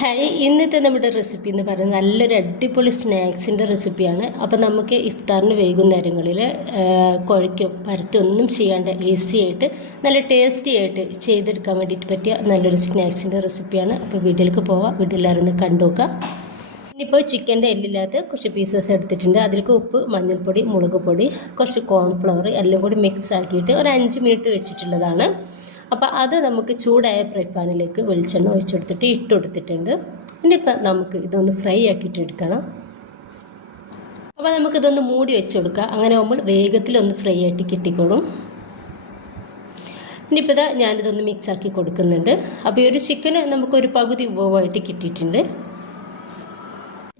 Hi, ഇന്നത്തെ നമ്മുടെ recipe എന്ന് പറയുന്നത് നല്ലൊരു അടിപൊളി സ്നാക്സിൻ്റെ റെസിപ്പിയാണ്. അപ്പോൾ നമുക്ക് ഇഫ്താറിന് വൈകുന്നേരങ്ങളിൽ കുഴയ്ക്കും പരത്തും ഒന്നും ചെയ്യാണ്ട് ഈസി ആയിട്ട് നല്ല ടേസ്റ്റി ആയിട്ട് ചെയ്തെടുക്കാൻ വേണ്ടിയിട്ട് പറ്റിയ നല്ലൊരു സ്നാക്സിൻ്റെ റെസിപ്പിയാണ്. അപ്പോൾ വീട്ടിലേക്ക് പോവാം, വീട്ടിലെല്ലാവരും കണ്ടു നോക്കാം. ഇനിയിപ്പോൾ ചിക്കൻ്റെ എല്ലില്ലാത്ത കുറച്ച് പീസസ് എടുത്തിട്ടുണ്ട്. അതിലേക്ക് ഉപ്പ്, മഞ്ഞൾപ്പൊടി, മുളക് പൊടി, കുറച്ച് കോൺഫ്ലവർ എല്ലാം കൂടി മിക്സ് ആക്കിയിട്ട് ഒരു 5 മിനിറ്റ് വെച്ചിട്ടുള്ളതാണ്. അപ്പോൾ അത് നമുക്ക് ചൂടായ ഫ്രൈ പാനിലേക്ക് വെളിച്ചെണ്ണ ഒഴിച്ചെടുത്തിട്ട് ഇട്ട് കൊടുത്തിട്ടുണ്ട്. ഇനിയിപ്പോൾ നമുക്ക് ഇതൊന്ന് ഫ്രൈ ആക്കിയിട്ട് എടുക്കണം. അപ്പോൾ നമുക്കിതൊന്ന് മൂടി വെച്ച് കൊടുക്കാം. അങ്ങനെ ആകുമ്പോൾ വേഗത്തിലൊന്ന് ഫ്രൈ ആയിട്ട് കിട്ടിക്കോളും. ഇനിയിപ്പോൾ ഇതാ ഞാനിതൊന്ന് മിക്സ് ആക്കി കൊടുക്കുന്നുണ്ട്. അപ്പോൾ ഈ ഒരു ചിക്കന് നമുക്കൊരു പകുതി വേവായിട്ട് കിട്ടിയിട്ടുണ്ട്.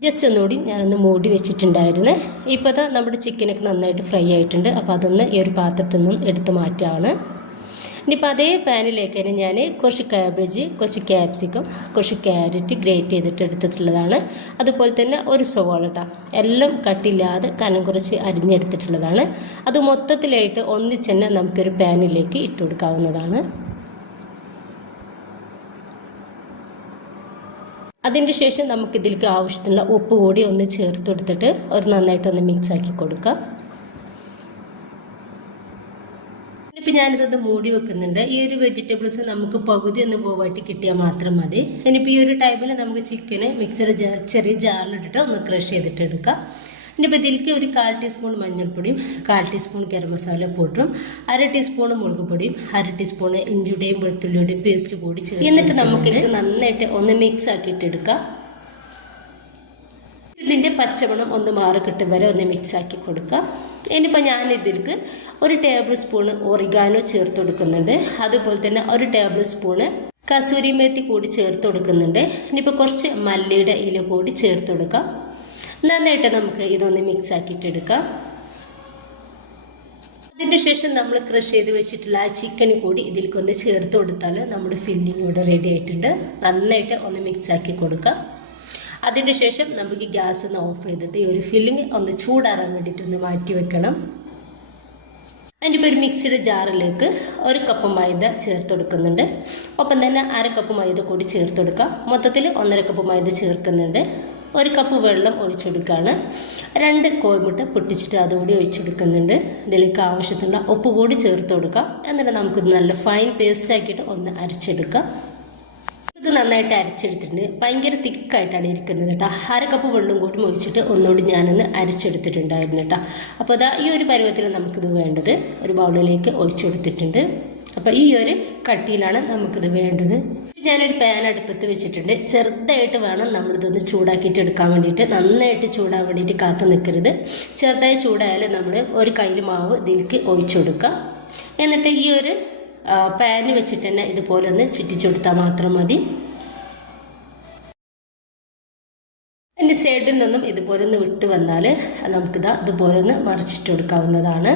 ജസ്റ്റ് ഒന്നുകൂടി ഞാനൊന്ന് മൂടി വെച്ചിട്ടുണ്ടായിരുന്നു. ഇപ്പോൾ ഇതാ നമ്മുടെ ചിക്കനൊക്കെ നന്നായിട്ട് ഫ്രൈ ആയിട്ടുണ്ട്. അപ്പോൾ അതൊന്ന് ഈ ഒരു പാത്രത്തിൽ നിന്നും എടുത്ത് മാറ്റുകയാണ്. ഇനിയിപ്പോൾ അതേ പാനിലേക്ക് തന്നെ ഞാൻ കുറച്ച് കാബേജ്, കുറച്ച് ക്യാപ്സിക്കം, കുറച്ച് ക്യാരറ്റ് ഗ്രേറ്റ് ചെയ്തിട്ട് എടുത്തിട്ടുള്ളതാണ്. അതുപോലെ തന്നെ ഒരു സവാള എല്ലാം കട്ടില്ലാതെ കനം കുറച്ച് അരിഞ്ഞെടുത്തിട്ടുള്ളതാണ്. അത് മൊത്തത്തിലായിട്ട് ഒന്നിച്ച് തന്നെ നമുക്കൊരു പാനിലേക്ക് ഇട്ട് കൊടുക്കാവുന്നതാണ്. അതിൻ്റെ ശേഷം നമുക്കിതിലേക്ക് ആവശ്യത്തിനുള്ള ഉപ്പ് കൂടി ഒന്ന് ചേർത്ത് കൊടുത്തിട്ട് ഒരു നന്നായിട്ടൊന്ന് മിക്സ് ആക്കി കൊടുക്കുക. ഇനിയിപ്പോൾ ഞാനിതൊന്ന് മൂടി വെക്കുന്നുണ്ട്. ഈ ഒരു വെജിറ്റബിൾസ് നമുക്ക് പകുതി ഒന്ന് പോവായിട്ട് കിട്ടിയാൽ മാത്രം മതി. ഇനിയിപ്പോൾ ഈ ഒരു ടൈമിൽ നമുക്ക് ചിക്കന് മിക്സഡ് ചെറിയ ജാറിലിട്ടിട്ട് ഒന്ന് ക്രഷ് ചെയ്തിട്ട് എടുക്കാം. ഇനിയിപ്പോൾ ഇതിലേക്ക് ഒരു 1/4 ടീസ്പൂൺ മഞ്ഞൾപ്പൊടിയും 1/4 ടീസ്പൂൺ ഗരം മസാല പൗഡറും 1/2 ടീസ്പൂൺ മുളക് പൊടിയും 1/2 ടീസ്പൂൺ ഇഞ്ചിയുടെയും വെളുത്തുള്ളിയുടെയും പേസ്റ്റ് കൂടി ചേർത്ത് എന്നിട്ട് നമുക്കിത് നന്നായിട്ട് ഒന്ന് മിക്സ് ആക്കിയിട്ട് എടുക്കാം. ഇതിൻ്റെ പച്ചമണം ഒന്ന് മാറി കിട്ടും വരെ ഒന്ന് മിക്സ് ആക്കി കൊടുക്കുക. ഇനിയിപ്പോൾ ഞാനിതിലേക്ക് 1 ടേബിൾ സ്പൂൺ ഒറിഗാനോ ചേർത്ത് കൊടുക്കുന്നുണ്ട്. അതുപോലെ തന്നെ 1 ടേബിൾ സ്പൂണ് കസൂരി മേത്തി കൂടി ചേർത്ത് കൊടുക്കുന്നുണ്ട്. ഇനിയിപ്പോൾ കുറച്ച് മല്ലിയുടെ ഇല കൂടി ചേർത്ത് കൊടുക്കാം. നന്നായിട്ട് നമുക്ക് ഇതൊന്ന് മിക്സ് ആക്കിയിട്ട് എടുക്കാം. അതിൻ്റെ ശേഷം നമ്മൾ ക്രഷ് ചെയ്ത് വെച്ചിട്ടുള്ള ആ ചിക്കൻ കൂടി ഇതിലേക്കൊന്ന് ചേർത്ത് കൊടുത്താൽ നമ്മുടെ ഫില്ലിംഗ് ഇവിടെ റെഡി ആയിട്ടുണ്ട്. നന്നായിട്ട് ഒന്ന് മിക്സ് ആക്കി കൊടുക്കാം. അതിൻ്റെ ശേഷം നമുക്ക് ഗ്യാസ് ഒന്ന് ഓഫ് ചെയ്തിട്ട് ഈ ഒരു ഫില്ലിങ് ഒന്ന് ചൂടാറാൻ വേണ്ടിയിട്ട് ഒന്ന് മാറ്റി വെക്കണം. അതിൻ്റെ ഒരു മിക്സിയുടെ ജാറിലേക്ക് 1 കപ്പ് മൈദ ചേർത്ത് കൊടുക്കുന്നുണ്ട്. ഒപ്പം തന്നെ 1/2 കപ്പ് മൈദ കൂടി ചേർത്ത് കൊടുക്കാം. മൊത്തത്തിൽ 1.5 കപ്പ് മൈദ ചേർക്കുന്നുണ്ട്. 1 കപ്പ് വെള്ളം ഒഴിച്ചെടുക്കുകയാണ്. 2 കോഴിമുട്ട പൊട്ടിച്ചിട്ട് അതുകൂടി ഒഴിച്ചെടുക്കുന്നുണ്ട്. ഇതിലേക്ക് ആവശ്യത്തിനുള്ള ഉപ്പ് കൂടി ചേർത്ത് കൊടുക്കാം. എന്നിട്ട് നമുക്കിത് നല്ല ഫൈൻ പേസ്റ്റ് ആക്കിയിട്ട് ഒന്ന് അരച്ചെടുക്കാം. ഇത് നന്നായിട്ട് അരച്ചെടുത്തിട്ടുണ്ട്. ഭയങ്കര തിക്കായിട്ടാണ് ഇരിക്കുന്നത് കേട്ടോ. 1/2 കപ്പ് വെള്ളം കൂടി ഒഴിച്ചിട്ട് ഒന്നുകൂടി ഞാനൊന്ന് അരച്ചെടുത്തിട്ടുണ്ടായിരുന്നു കേട്ടോ. അപ്പോൾ അതാ ഈ ഒരു പരുവത്തിൽ നമുക്കിത് വേണ്ടത്. ഒരു ബൗളിലേക്ക് ഒഴിച്ചെടുത്തിട്ടുണ്ട്. അപ്പോൾ ഈ ഒരു കട്ടിയിലാണ് നമുക്കിത് വേണ്ടത്. ഞാനൊരു പാൻ അടുപ്പത്ത് വെച്ചിട്ടുണ്ട്. ചെറുതായിട്ട് വേണം നമ്മളിതൊന്ന് ചൂടാക്കിയിട്ട് എടുക്കാൻ വേണ്ടിയിട്ട്. നന്നായിട്ട് ചൂടാൻ വേണ്ടിയിട്ട് കാത്തു നിൽക്കരുത്. ചെറുതായി ചൂടായാലും നമ്മൾ ഒരു കയ്യിൽ മാവ് ഇതിലേക്ക് ഒഴിച്ചു കൊടുക്കുക. എന്നിട്ട് ഈ ഒരു പാന് വെച്ചിട്ട് തന്നെ ഇതുപോലെ ഒന്ന് ചുറ്റിച്ചെടുത്താൽ മാത്രം മതി. എൻ്റെ സൈഡിൽ നിന്നും ഇതുപോലെ ഒന്ന് വിട്ട് വന്നാൽ നമുക്കിതാ ഇതുപോലെ ഒന്ന് മറിച്ചിട്ട് കൊടുക്കാവുന്നതാണ്.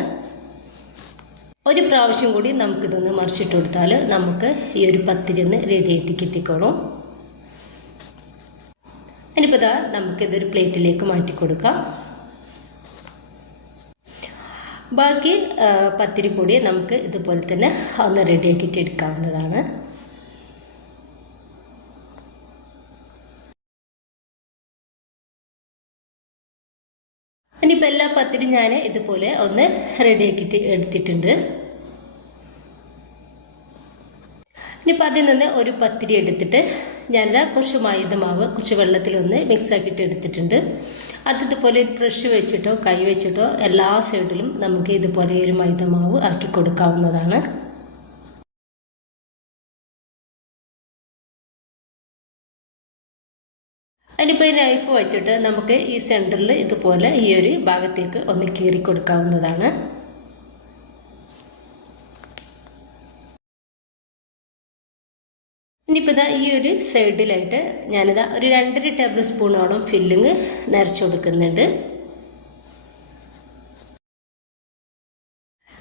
ഒരു പ്രാവശ്യം കൂടി നമുക്കിതൊന്ന് മറിച്ചിട്ട് കൊടുത്താൽ നമുക്ക് ഈ ഒരു പത്തിരി ഒന്ന് റെഡിയായിട്ട് കിട്ടിക്കോളും. ഇനിയിപ്പോൾ ഇതാ നമുക്കിതൊരു പ്ലേറ്റിലേക്ക് മാറ്റി കൊടുക്കാം. ബാക്കി പത്തിരി കൂടി നമുക്ക് ഇതുപോലെ തന്നെ ഒന്ന് റെഡിയാക്കിയിട്ട് എടുക്കാവുന്നതാണ്. ഇനിയിപ്പോൾ എല്ലാ പത്തിരി ഞാൻ ഇതുപോലെ ഒന്ന് റെഡിയാക്കിയിട്ട് എടുത്തിട്ടുണ്ട്. ഇനിയിപ്പോൾ അതിൽ നിന്ന് ഒരു പത്തിരി എടുത്തിട്ട് ഞാനിതാ കുറച്ച് മൈദ മാവ് കുറച്ച് വെള്ളത്തിലൊന്ന് മിക്സ് ആക്കിയിട്ട് എടുത്തിട്ടുണ്ട്. അതിതുപോലെ ഒരു ബ്രഷ് വെച്ചിട്ടോ കൈ വെച്ചിട്ടോ എല്ലാ സൈഡിലും നമുക്ക് ഇതുപോലെ ഒരു മൈദ മാവ് ആക്കി കൊടുക്കാവുന്നതാണ്. അതിനിപ്പോൾ ഈ നൈഫ് വെച്ചിട്ട് നമുക്ക് ഈ സെൻറ്ററിൽ ഇതുപോലെ ഈ ഒരു ഭാഗത്തേക്ക് ഒന്ന് കീറി കൊടുക്കാവുന്നതാണ്. ഇനിയിപ്പോൾ ഇതാ ഈ ഒരു സൈഡിലായിട്ട് ഞാനിതാ ഒരു 2.5 ടേബിൾ സ്പൂണോളം ഫില്ലിങ് നിറച്ച് കൊടുക്കുന്നുണ്ട്.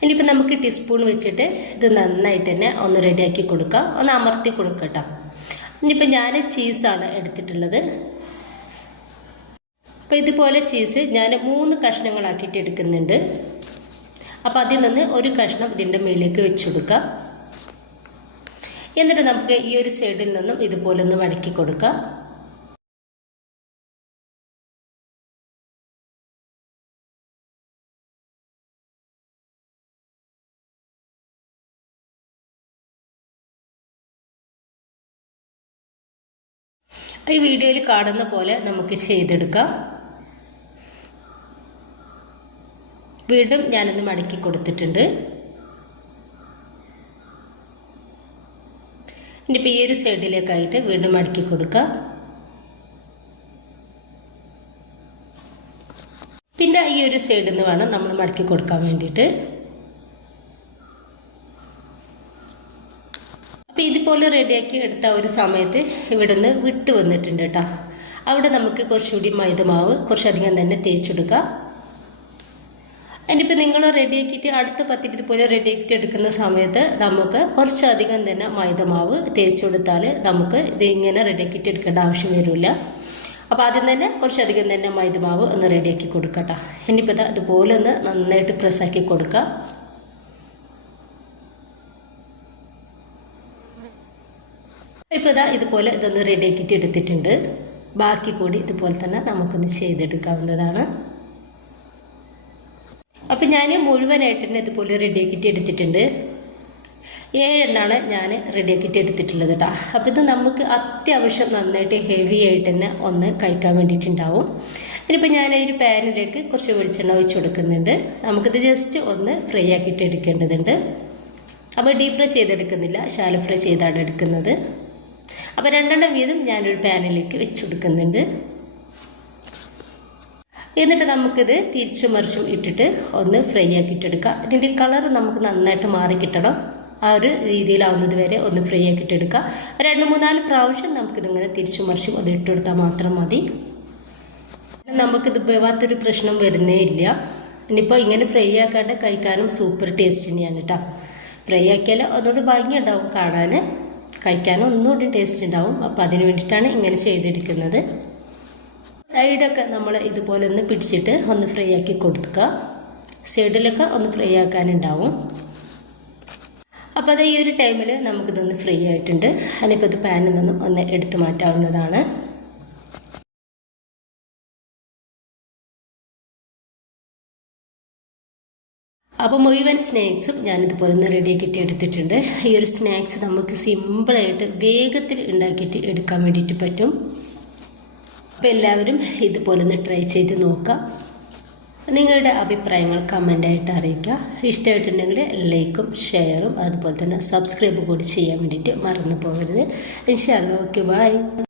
ഇനിയിപ്പോൾ നമുക്ക് ടീസ്പൂൺ വെച്ചിട്ട് ഇത് നന്നായിട്ട് തന്നെ ഒന്ന് റെഡിയാക്കി കൊടുക്കാം. ഒന്ന് അമർത്തി കൊടുക്കട്ടോ. ഇനിയിപ്പോൾ ഞാൻ ചീസാണ് എടുത്തിട്ടുള്ളത്. അപ്പോൾ ഇതുപോലെ ചീസ് ഞാൻ 3 കഷ്ണങ്ങളാക്കിയിട്ട് എടുക്കുന്നുണ്ട്. അപ്പോൾ അതിൽ നിന്ന് ഒരു കഷ്ണം ഇതിൻ്റെ മേലേക്ക് വെച്ച് കൊടുക്കുക. എന്നിട്ട് നമുക്ക് ഈ ഒരു സൈഡിൽ നിന്നും ഇതുപോലെ ഒന്ന് മടക്കി കൊടുക്കാം. ഈ വീഡിയോയിൽ കാണുന്ന പോലെ നമുക്ക് ചെയ്തെടുക്കാം. വീണ്ടും ഞാനൊന്ന് മടക്കി കൊടുത്തിട്ടുണ്ട്. ഇനിയിപ്പോൾ ഈ ഒരു സൈഡിലേക്കായിട്ട് വീണ്ടും മടക്കി കൊടുക്കുക. പിന്നെ ഈ ഒരു സൈഡിൽ നിന്ന് വേണം നമ്മൾ മടക്കി കൊടുക്കാൻ വേണ്ടിയിട്ട്. അപ്പോൾ ഇതുപോലെ റെഡിയാക്കി എടുത്ത ഒരു സമയത്ത് ഇവിടെ നിന്ന് വിട്ട് വന്നിട്ടുണ്ട് കേട്ടോ. അവിടെ നമുക്ക് കുറച്ചുകൂടി മൈദമാവ് കുറച്ചധികം തന്നെ തേച്ചെടുക്കുക. ഇനിയിപ്പോൾ നിങ്ങൾ റെഡിയാക്കിയിട്ട് അടുത്ത പത്തിരി ഇതുപോലെ റെഡിയാക്കിയിട്ട് എടുക്കുന്ന സമയത്ത് നമുക്ക് കുറച്ചധികം തന്നെ മൈദമാവ് തേച്ച് കൊടുത്താൽ നമുക്ക് ഇത് ഇങ്ങനെ റെഡിയാക്കിയിട്ട് എടുക്കേണ്ട ആവശ്യം വരില്ല. അപ്പോൾ ആദ്യം തന്നെ കുറച്ചധികം തന്നെ മൈദമാവ് ഒന്ന് റെഡിയാക്കി കൊടുക്കട്ടോ. ഇനിയിപ്പോൾ ഇതുപോലെ ഒന്ന് നന്നായിട്ട് പ്രസ്സാക്കി കൊടുക്കുക. ഇപ്പോൾ ഇതുപോലെ ഇതൊന്ന് റെഡിയാക്കിയിട്ട് എടുത്തിട്ടുണ്ട്. ബാക്കി കൂടി ഇതുപോലെ തന്നെ നമുക്കൊന്ന് ചെയ്തെടുക്കാവുന്നതാണ്. അപ്പോൾ ഞാൻ മുഴുവനായിട്ട് തന്നെ ഇതുപോലെ റെഡിയാക്കിയിട്ട് എടുത്തിട്ടുണ്ട്. 7 എണ്ണമാണ് ഞാൻ റെഡിയാക്കിയിട്ട് എടുത്തിട്ടുള്ളത് കേട്ടോ. അപ്പോൾ ഇത് നമുക്ക് അത്യാവശ്യം നന്നായിട്ട് ഹെവി ആയിട്ട് തന്നെ ഒന്ന് കഴിക്കാൻ വേണ്ടിയിട്ടുണ്ടാവും. ഇനിയിപ്പോൾ ഞാൻ ഒരു പാനിലേക്ക് കുറച്ച് വെളിച്ചെണ്ണ ഒഴിച്ച് കൊടുക്കുന്നുണ്ട്. നമുക്കിത് ജസ്റ്റ് ഒന്ന് ഫ്രൈ ആക്കിയിട്ട് എടുക്കേണ്ടതുണ്ട്. അപ്പോൾ ഡീപ് ഫ്രൈ ചെയ്തെടുക്കുന്നില്ല, ഷാലോ ഫ്രൈ ചെയ്താണ് എടുക്കുന്നത്. അപ്പോൾ 2 എണ്ണം വീതം ഞാനൊരു പാനിലേക്ക് വെച്ച് കൊടുക്കുന്നുണ്ട്. എന്നിട്ട് നമുക്കിത് തിരിച്ചും മറിച്ചും ഇട്ടിട്ട് ഒന്ന് ഫ്രൈ ആക്കിയിട്ടെടുക്കാം. ഇതിൻ്റെ കളർ നമുക്ക് നന്നായിട്ട് മാറിക്കിട്ടണം. ആ ഒരു രീതിയിലാവുന്നത് വരെ ഒന്ന് ഫ്രൈ ആക്കിയിട്ടെടുക്കുക. 2-3-4 പ്രാവശ്യം നമുക്കിതിങ്ങനെ തിരിച്ചും മറിച്ചും അത് ഇട്ടെടുത്താൽ മാത്രം മതി. നമുക്കിത് വേവാത്തൊരു പ്രശ്നം വരുന്നേ ഇല്ല. ഇനിയിപ്പോൾ ഇങ്ങനെ ഫ്രൈ ആക്കാണ്ട് കഴിക്കാനും സൂപ്പർ ടേസ്റ്റ് തന്നെയാണ് കേട്ടോ. ഫ്രൈ ആക്കിയാൽ അതുകൊണ്ട് ഭംഗി ഉണ്ടാവും, കാണാൻ കഴിക്കാനും ഒന്നുകൂടി ടേസ്റ്റ് ഉണ്ടാവും. അപ്പോൾ അതിന് വേണ്ടിയിട്ടാണ് ഇങ്ങനെ ചെയ്തെടുക്കുന്നത്. സൈഡൊക്കെ നമ്മൾ ഇതുപോലെ ഒന്ന് പിടിച്ചിട്ട് ഒന്ന് ഫ്രൈ ആക്കി കൊടുക്കുക. സൈഡിലൊക്കെ ഒന്ന് ഫ്രൈ ആക്കാനുണ്ടാവും. അപ്പോൾ അത് ഈ ഒരു ടൈമിൽ നമുക്കിതൊന്ന് ഫ്രൈ ആയിട്ടുണ്ട്. അതിനിപ്പോൾ ഇത് പാനിൽ നിന്നും ഒന്ന് എടുത്തു മാറ്റാവുന്നതാണ്. അപ്പോൾ മുഴുവൻ സ്നാക്സും ഞാനിതുപോലെ ഒന്ന് റെഡിയാക്കിയിട്ട് എടുത്തിട്ടുണ്ട്. ഈ ഒരു സ്നാക്സ് നമുക്ക് സിമ്പിളായിട്ട് വേഗത്തിൽ ഉണ്ടാക്കിയിട്ട് എടുക്കാൻ വേണ്ടിയിട്ട് പറ്റും. അപ്പോൾ എല്ലാവരും ഇതുപോലെ ഒന്ന് ട്രൈ ചെയ്ത് നോക്കാം. നിങ്ങളുടെ അഭിപ്രായങ്ങൾ കമൻ്റായിട്ട് അറിയിക്കുക. ഇഷ്ടമായിട്ടുണ്ടെങ്കിൽ ലൈക്കും ഷെയറും അതുപോലെ തന്നെ സബ്സ്ക്രൈബ് കൂടി ചെയ്യാൻ വേണ്ടിയിട്ട് മറന്നു പോകരുത്. ഇൻഷാ അല്ലാഹ്. Okay, by.